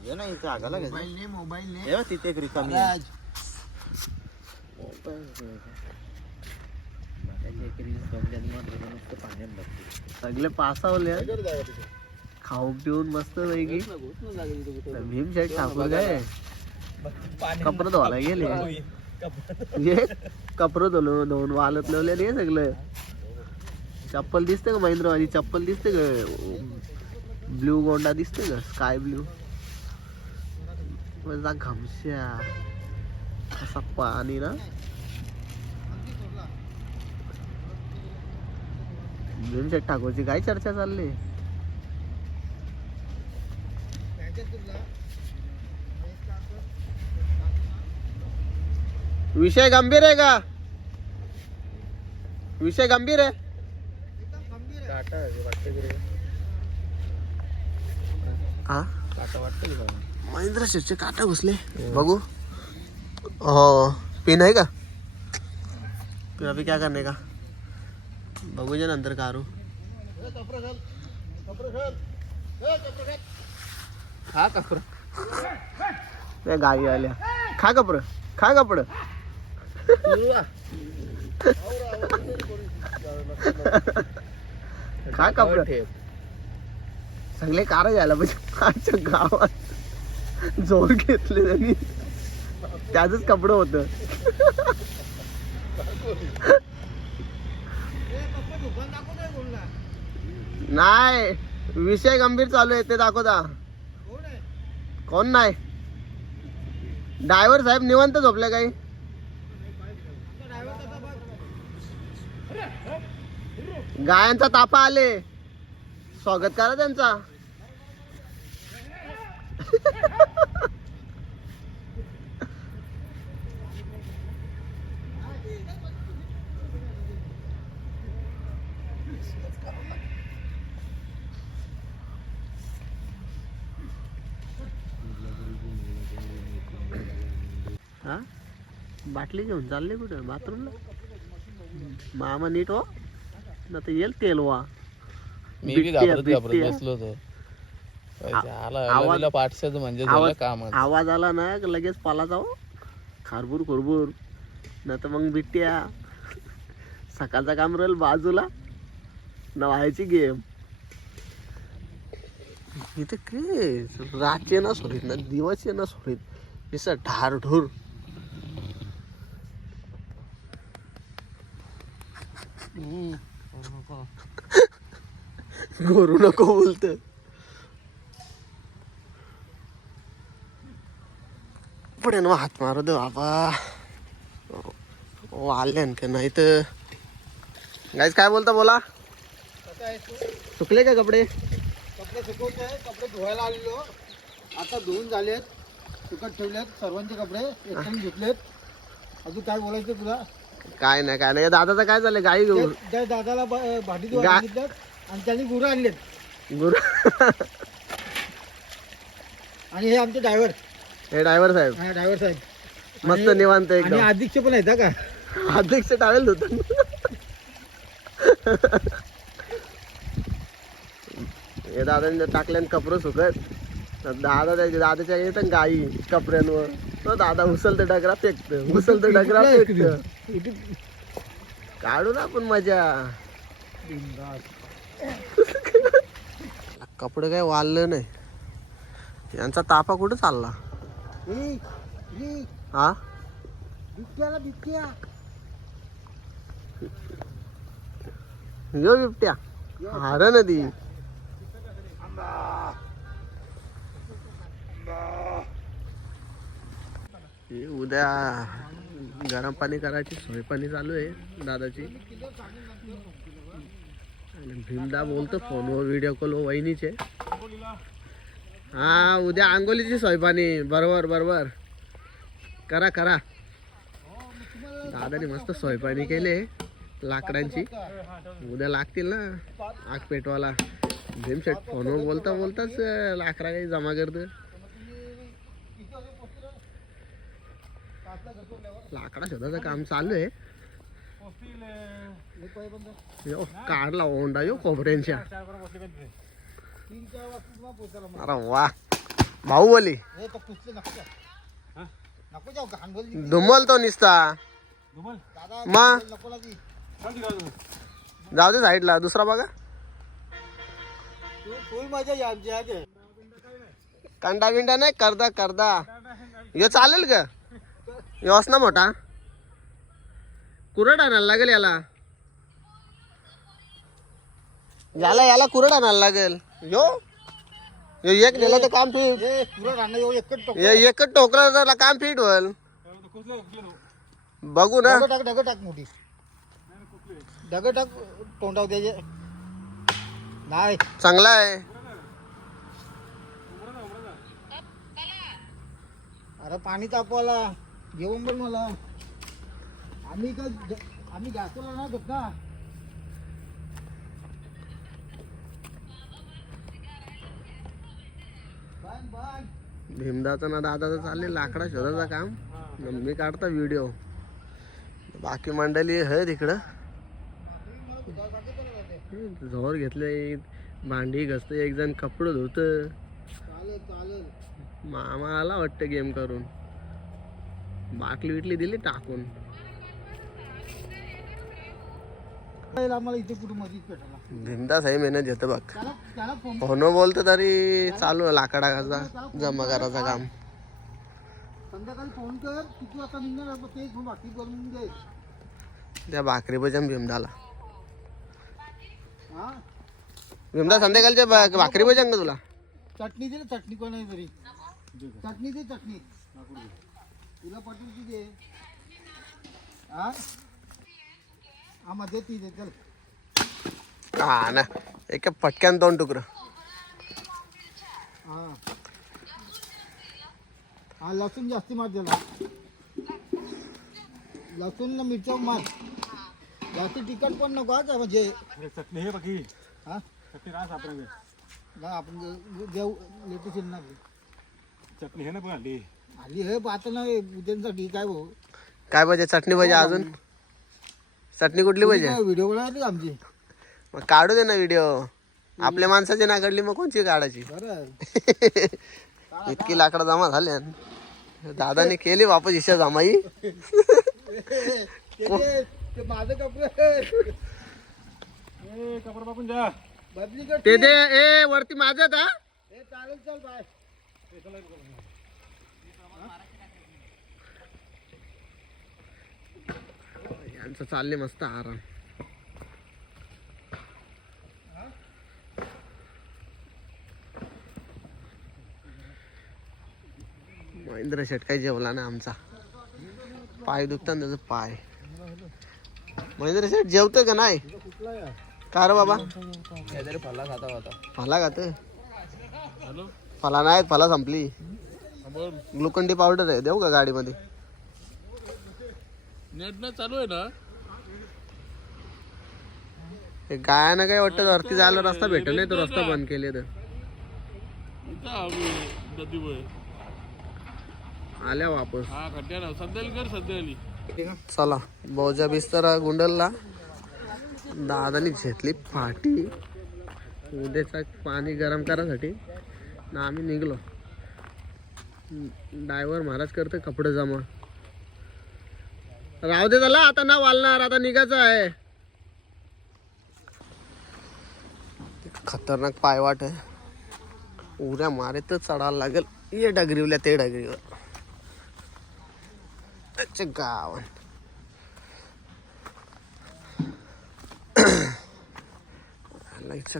ये ना इथे आगाला मोबाईल ने हे तिथे एक रिकामी सगळे पासावले खाऊन पिऊन मस्त पैकी भीम शेट ठाकूर काय कपडे धुवायला गेले कपडे धुवून वालत लावले नाही सगळं चप्पल दिसते का महिंद्रावाली चप्पल दिसते का ब्ल्यू गोंडा दिसते का स्काय ब्ल्यू माझा घमश्या असा पाणी ना भीम शेट ठाकूरची काय चर्चा चालली विषय गंभीर आहे का विषय गंभीर आहे हा महिंद्रा शेटचे काटा घुसले बघू हो पिन आहे का फिर अभी क्या करने का बघूया नंतर कारू खा कपडा गाई आल्या खा कपड खा कपड सगळे कार झाला पाहिजे गावात जोर घेतले त्यांनी त्याच कपडं होत नाही विषय गंभीर चालू आहे ते दाखवता कोण नाही ड्रायव्हर साहेब निवांत झोपले काही गायांचा ताफा आले स्वागत करा त्यांचा हा बाटली घेऊन चालले कुठं बाथरूमला मामा नीट हो ना तर येईल तेल वा मी बी घाबरत बसलो होतो आला पाठशाच म्हणजे झालं काम आवाज आला ना लगेच पाला जाऊ खारबूर खुरबूर ना तर मग बिट्ट्या सकाळचा काम राहील बाजूला ना व्हायची गेम इथे काय रातचे ना सोडीत ना दिवस ना सोडीत निसं ढार ढूर गोरू नको बोलत पडे ना हात मारू दे बाबा आल्यान का नाही तर गाईस काय बोलता बोला सुकले का कपडे सुकवतोय कपडे धुवायला आलेलो आता धुवून झालेत सुकत ठेवलेत सर्वांचे कपडे एकदम धुतलेत अजून काय बोलायचं तुला काय नाही दादाचं काय झालं गाई घेऊन त्या दादाला भाटी धुवायला सांगितलं आणि त्यांनी गुरं आणलेत आणि हे आमचे ड्रायव्हर हे ड्रायव्हर साहेब हा ड्रायव्हर साहेब मस्त निवांत आणि एकदम अध्यक्ष पण आहेत का अध्यक्ष टावेल होत हे दादाने टाकल्यान कपडे सुकत दादाच्या येत गाई कपड्यांवर तो दादा उचलते डगरा फेकत उचलते डगरा फेकत काढू ना आपण मजा कपडे काय वाळलं नाही यांचा ताफा कुठं चालला हा बिबट्या यो बिबट्या हार नदी उद्या गरम पाणी करायची सोय पाणी चालू आहे दादाची आणि भीमदा बोलतो फोनवर व्हिडिओ कॉल वहिनीचे हा उद्या आंघोलीची सोय पाणी बरोबर करा दादाने मस्त सोय पाणी केले लाकडांची उद्या लागतील ना आग पेटवाला भीमशेट फोनवर बोलताच लाकडा काही जमा करतो लाकडा शोधाचं काम चालू आहे काढला ओंडा यो खोबऱ्यांच्या 3-4 वाजता पोहोचायला मला. अरे वा बाहुबली हे तो पुसले नको जाऊ घाण बोलली धुमल तो निसता दादा मग नको लागी. जाऊ दे साईडला दुसरा बघा तू फुल मजा या आमची आज कंडा बिंडा नाही करदा हे चालेल का योस ना मोठा कुरड आणायला लागेल याला कुरड आणायला लागेल यो एक नेलं तर काम फिट हे पुरा राहणं एवढं एकच टोक एकच टोकलं तर काम फिट होईल बघू ना दगड टाक मोठी दगड टाक तोंडाव द्यायचे नाही चांगला आहे अरे पाणी तापवाला जेवण पण मला आम्ही गॅसला नाही घेत ना भीमदाचा ना दादाचं चालले लाकडा शोधायचं काम मी काढता व्हिडिओ बाकी मंडळी आहे तिकडं झोर घेतले भांडी घसते एक जण कपडे धुत चालेल मामा आला वाटतं गेम करून बाटली बिटली दिली टाकून आम्हाला इथे कुठे मदत भेटायला भीमदास आहे मेहनत घेतो बघ त्याला फोन फोन बोलतो तरी चालू आहे लाकडाचा जमा करायचं काम संध्याकाळी फोन कर किती वाजता निघणार तेच बाकी करून दे त्या भाकरी भजन भीमदाला हा भीमदा संध्याकाळच्या भाकरी भजन का तुला चटणी दे ना चटणी कोण तरी चटणी दे चटणी तुला पटेल ती दे हा मध्ये ती दे चल हा ना एक पटक्यान 2 तुकडं हा लसूण जास्ती मार त्याला लसूण ना मिरच्या मार जास्ती तिखट पण नको आज म्हणजे चटणी हे बाकी हा चटणी रास आपण ना आपण देऊ लेटेस्ट ना चटणी हे ना पण आली आली हे पाहतो ना उद्यांसाठी काय भाऊ काय पाहिजे चटणी पाहिजे अजून चटणी कुठली पाहिजे व्हिडिओ बनवली आमची मग काढू दे ना व्हिडिओ आपल्या माणसाची ना काढली मग कोणची काढायची बरं इतकी लाकडं जमा झाल्या दादाने केली वापस इशा जमाई ते माझं कपडे कपडा बापून जा बदली ते दे ए वरती माझं का हे चालेल चल बाय यांचं चालले मस्त आराम महेंद्र शेट काही जेवला ना आमचा पाय दुखतात त्याचा पाय महेंद्र शेट जेवतोय का नाही का रे बाबा फला खात फला नाही फला संपली ग्लुकॉन डी पावडर आहे देऊ का गाडीमध्ये नेट ना चालू आहे ना हे गायानं काय वाटतं वरती जायला रस्ता भेटत नाही तो रस्ता बंद केले तर आल्या वापस हा खड्ड्या सध्याली कर सध्याली चला भाऊच्या बिस्तर गुंडलला दादानी घेतली फाटी उद्याचा पाणी गरम करायसाठी ना आम्ही निघलो ड्रायव्हर महाराज करते कपडे जमा राहू दे त्याला आता ना वालणार आता निघायचं आहे खतरनाक पायवाट आहे उड्या मारे तर चढायला लागेल ये डगरीवल्या ते डगरीवर गाव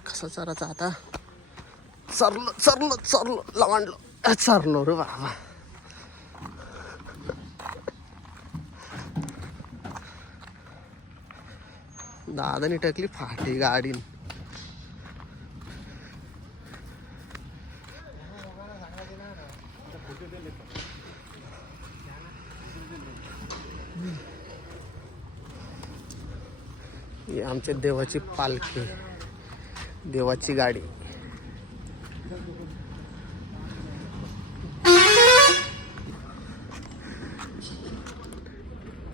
कसा चराचा आता चरलो लवांडलो चरलो रे बाबा दादानी टकली फाटी गाडी ही आमच्या देवाची पालखी देवाची गाडी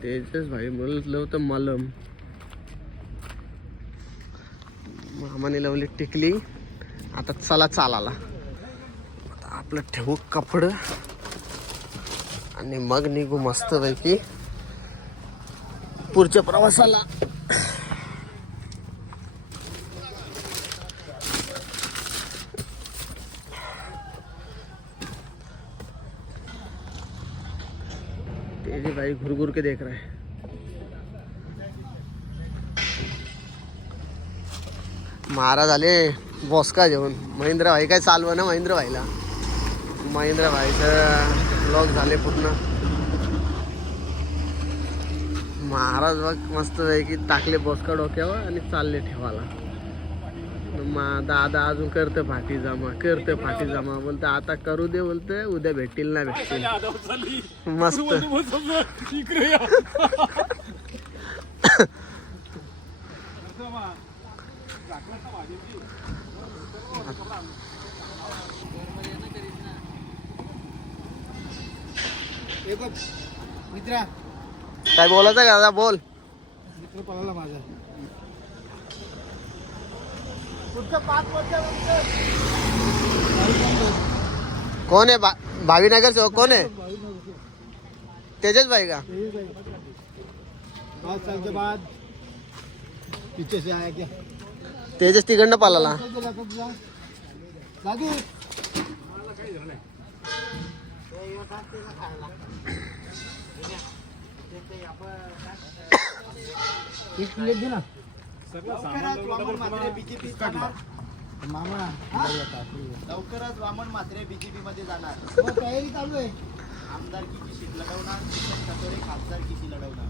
तेजस भाई म्हणलं होतं मलम मामाने लावली टिकली आता चला चालाला. आता आपलं ठेवू कपडं आणि मग निघू मस्त पैकी पुढच्या प्रवासाला. तेजी भाई घुर घुर के देख रहा है. महाराज आले बॉस्का जेवण. महेंद्र भाई काय चालव ना महेंद्र भाईला. महेंद्र भाईचं ब्लॉग झाले पूर्ण. महाराज बघ मस्त पैकी टाकले बॉस्का डोक्यावर आणि चालले ठेवायला. दादा अजून करते फाटी जमा बोलते आता करू दे, बोलते उद्या भेटतील ना भेटतील. मस्त हे बघ मित्रा, काय बोलायचं का दादा? बोल. मित्र पळाला माझा. पुढचं 5 वर्ष कोण आहे? भावीनगर से कोण आहे? तेजस भाई का? 5 साल के बाद पीछे से आया क्या? तेजस तिकडनं पालाला. दादू एक प्लेट दे ना. मामा लवकरच वामन म्हात्रे बीजेपी मध्ये जाणार. तयारी चालू आहे. आमदारकीची सीट लढवणार, खासदारकीची लढवणार.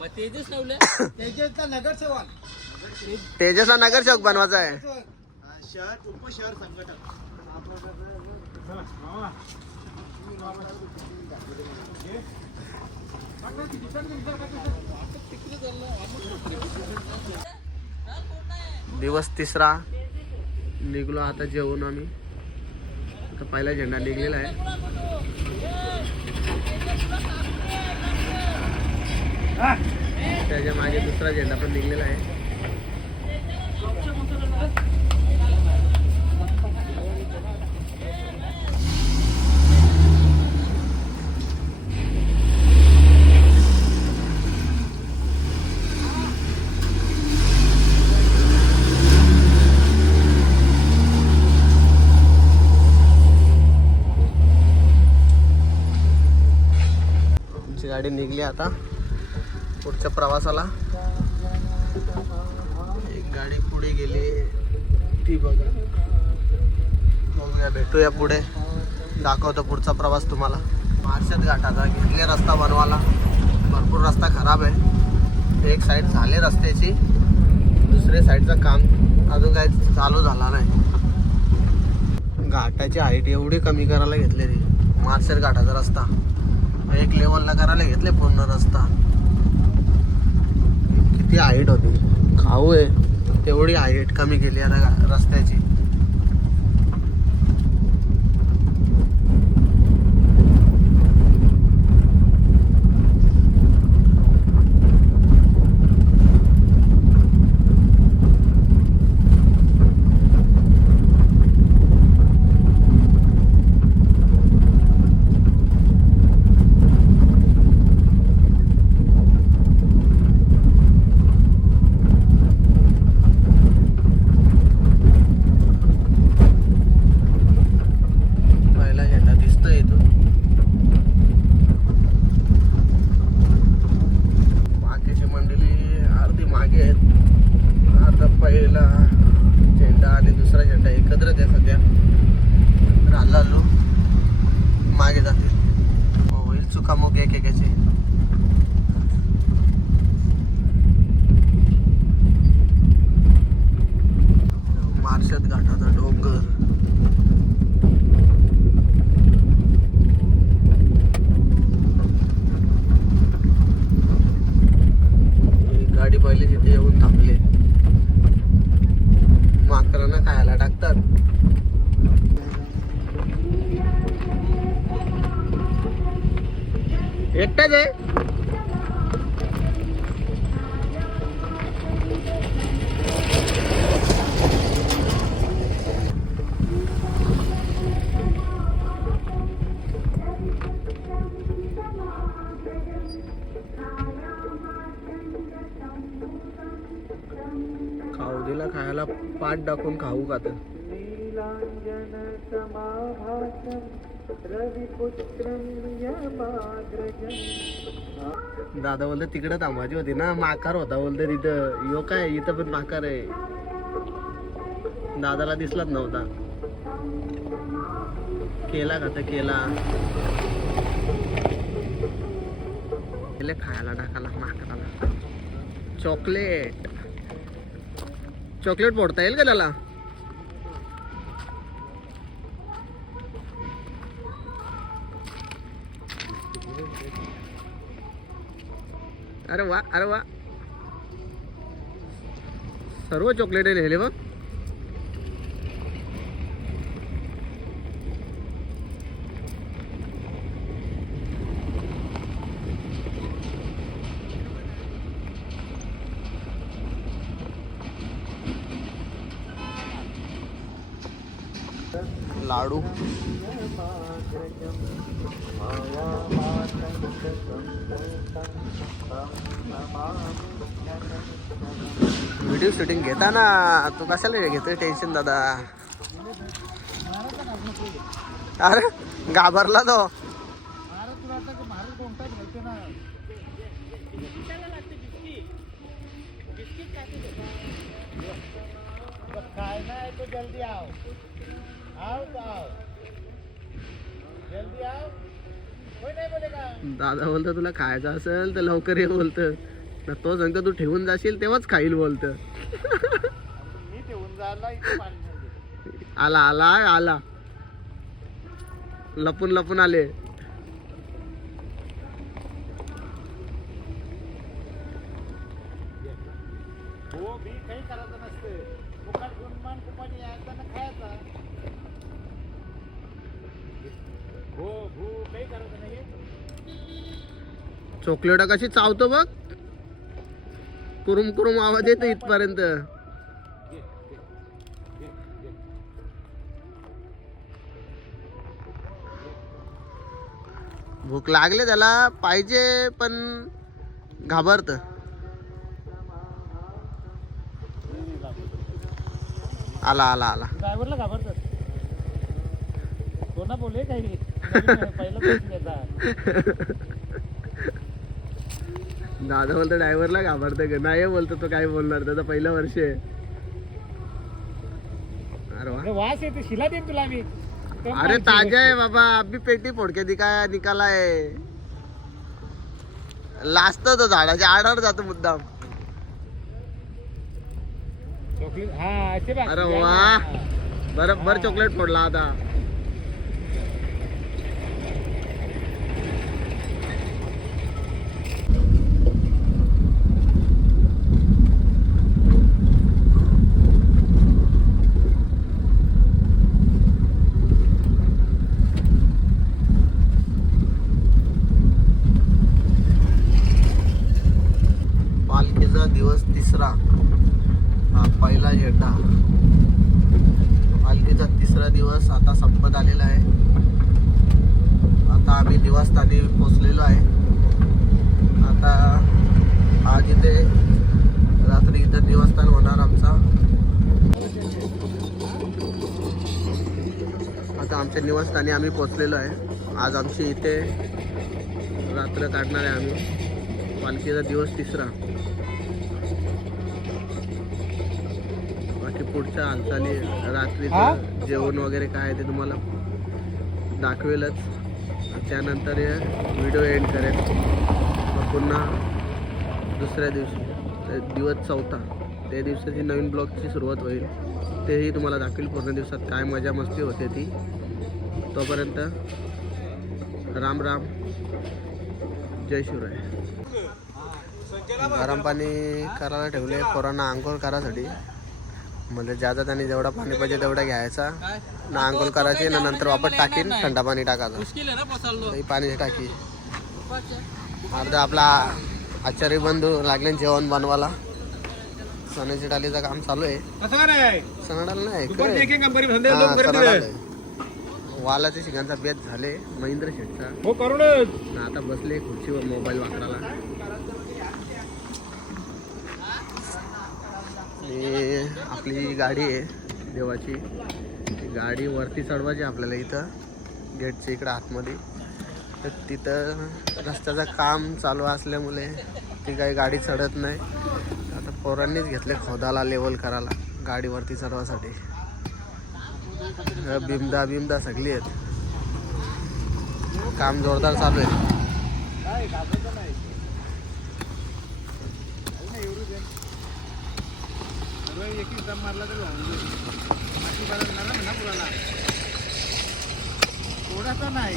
मग तेजस लावलं. तेजसचा नगरसेवक. तेजसला नगरसेवक बनवायचा आहे. शहर उपशहर संघटक. दिवस 3रा निघलो आता जेवून आम्ही. आता पहिला झेंडा निघलेला आहे. त्याच्या मागे 2रा झेंडा पण निघलेला आहे. गाडी निघली आता पुढच्या प्रवासाला. एक गाडी पुढे गेली ती बघा. बघूया, भेटूया पुढे. दाखवतो पुढचा प्रवास तुम्हाला. मार्शद घाटाचा घेतले रस्ता बनवायला. भरपूर रस्ता खराब आहे. एक साईड झाले रस्त्याची, दुसऱ्या साईडचं काम अजून काही चालू झाला नाही. घाटाची हाईट एवढी कमी करायला घेतलेली. मार्शद घाटाचा रस्ता एक लेवलला करायला घेतले पूर्ण रस्ता. किती हाईट होती, खाऊ आहे तेवढी हाईट कमी केली आता रस्त्याची. एकटाच आहे. दिला खायला पाठ टाकून खाऊ का तर दादा बोलते तिकडे थांबायची होती ना माकार होता बोलते तिथं यो काय इथं पण माकार आहे दादाला दिसलाच नव्हता केला का तर केला खायला टाकाला माकडाला चॉकलेट चॉकलेट फोडता येईल का त्याला अरे वा सर्व चॉकलेट लिहिले बघ लाडू व्हिडिओ शूटिंग घेता ना तू कशाला घेतोय टेन्शन दादा अरे घाबरला तो काय नाही तो जल्दी आओ आओ तो आओ जल्दी आओ कोई नाही बोलेगा दादा बोलतो तुला खायचं असेल तर लवकर ये बोलतं तो सांगतो तू ठेवून जाशील तेव्हाच खाईल बोलतं मी ठेवून जायला इथे पाणी आला आला आला लपून लपून आले हो बी काही करायचं नसते फुकट घेऊन मान कुपाने यायचा ना खायचा हो भू काही करायचं नाही चॉकलेट कशी चावतो बघ कुरुम कुरुम आवाज येतो इथपर्यंत भूक लागले त्याला पाहिजे पण घाबरत आला आला आला ड्रायव्हरला घाबरतात कोणा बोले काही पहिलं दादा बोलतो ड्रायव्हरला घाबरतं का नाही बोलतो तो काय बोलणार त्याचं पहिलं वर्ष आहे अरे वा वास येते शिला देईन तुला मी अरे ताजा है बाबा अभी पेटी फोड़ के दिखाया निकाला है लाजतो तो झाडाच्या आडावर जातो मुद्दाम अरे वा बरोबर चॉकलेट फोडला आता दिवस तिसरा हा पहिला झेंडा पालखीचा तिसरा दिवस आता संपत आलेला आहे आता आम्ही निवासस्थानी पोहोचलेलो आहे आता आज इथे रात्री इथं निवासस्थान होणार आमचा आता आमच्या निवासस्थानी आम्ही पोहोचलेलो आहे आज आमची इथे रात्र काढणार आहे आम्ही पालखीचा दिवस तिसरा पुढच्या हालचाली रात्रीचं जेवण वगैरे काय ते तुम्हाला दाखवेलच त्यानंतर व्हिडिओ एंड करेल मग पुन्हा दुसऱ्या दिवशी दिवस चौथा त्या दिवसाची नवीन ब्लॉगची सुरुवात होईल तेही तुम्हाला दाखवेल पूर्ण दिवसात काय मजा मस्ती होते ती तोपर्यंत राम राम जय शिवराय गरम पाणी करायला ठेवले पोरांना आंघोळ करायसाठी म्हणजे ज्यादा त्यांनी जेवढा पाणी पाहिजे तेवढा घ्यायचा ना आंघोळ करायची ना नंतर वापस टाकीन थंडा पाणी टाकायचं पाणी टाकी अर्धा आपला आचार्य बंधू लागले जेवण बनवायला सणाची डालीचं काम चालू आहे सणाडाल नाही वालाच्या शिकांचा बेत झाले महेंद्र शेठचा आता बसले खुर्चीवर मोबाईल वापरायला आणि आपली गाडी आहे देवाची, ती गाडी वरती चढवायची आपल्याला इथं गेटच्या इकडं आतमध्ये. तर तिथं रस्त्याचं काम चालू असल्यामुळे ती काही गाडी चढत नाही. आता पोरांनीच घेतले खोदाला लेवल करायला गाडीवरती चढवासाठी. बिमदा सगळी आहेत, काम जोरदार चालू आहे. थोडासा नाही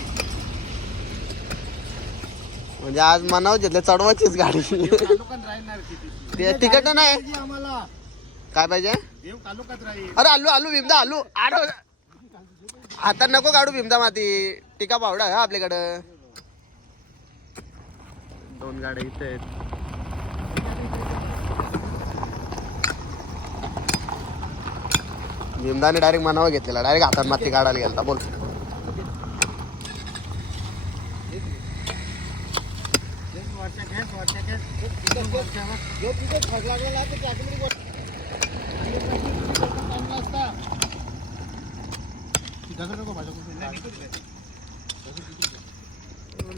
म्हणजे आज मनाव घेतले चढवायचीच गाडी. तालुक्यात राहणार किती ते तिकट नाही आम्हाला काय पाहिजे. देव तालुक्यात राहील. अरे आलू भीमदा आलू आता नको काढू भीमदा माती. टिका पावडा आहे आपल्याकडं. 2 गाड्या इथे आहेत. भीमदाने डायरेक्ट मनावर घेतलेला, डायरेक्ट हातात माती काढायला गेलता. बोल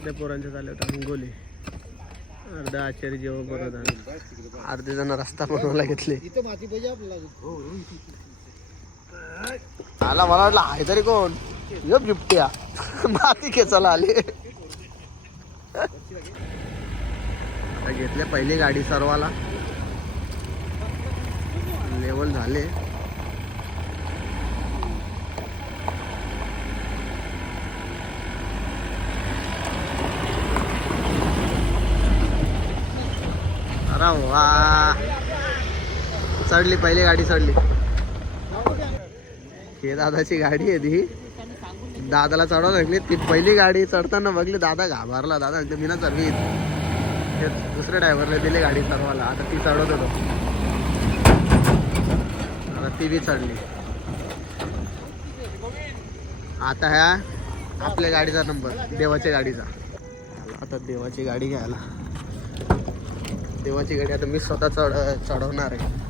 त्या पोरांचे चालले होता हिंगोली. अर्धा आचार्य जेवण बनवत आले, अर्धे जण रस्ता बनवायला घेतले. इथं माती पाहिजे आपल्याला. आला मला वाटलं आहे तरी कोण यो बिबट्या माती खेचायला आले. आता घेतले पहिली गाडी सर्वाला, लेवल झाले. अरे वा, चढली पहिली गाडी चढली. हे दादाची गाडी आहे ती, दादाला चढवा लागली. ती पहिली गाडी चढताना बघली, दादा घाबरला. दादा म्हणते मी ना चढवी. ते दुसऱ्या ड्रायव्हरला दिली गाडी चढवायला. आता ती चढवत होतो, आता ती बी चढली. आता ह्या आपल्या गाडीचा नंबर, देवाच्या गाडीचा. आता देवाची गाडी घ्यायला, देवाची गाडी आता मी स्वतः चढवणार आहे.